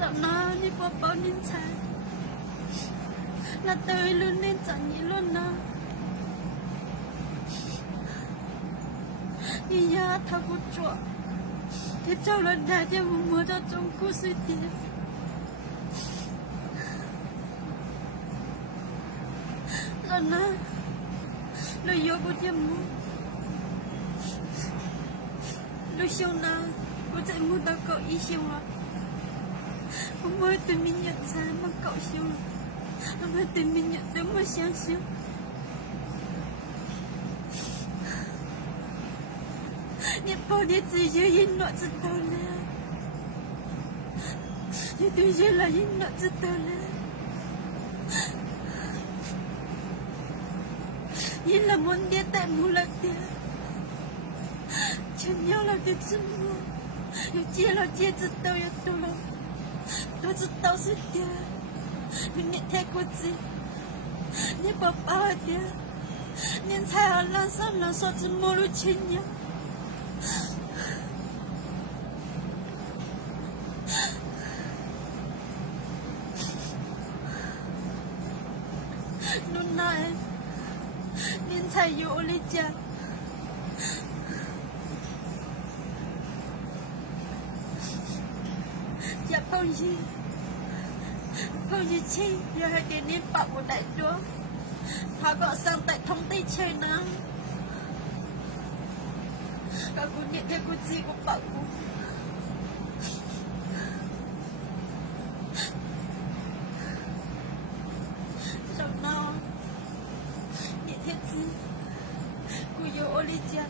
Dạo nó đi bỏ bao nên trái là tới luôn nên chẳng nghĩ luôn nó đi ra thao của chùa thì cháu lần đại cho mua cho chúng cô suy tiền là nó lời yêu của chị mua lời siêu nào của chị mua tao cậu ý siêu à không mới từ mình nhận ra mà cậu siêu không mới từ mình nhận tới mà sáng siêu你抱你自己人哪知道呢？你对人了人哪知道呢？人了门的带木了的，全要了的怎么？有戒了戒知道也懂了，都知道是的。你太过激，你宝宝的，你才好让上了说子没路钱呀。Lúc này nên thầy dỗ lấy cha dạ không gì chi giờ hãy đến nên bảo của đại chúa họ gọi sang tại thông tây chơi nắng và cô nhận theo cô gì của bảo cô sau đó nhận theo gì cô dỗ lấy cha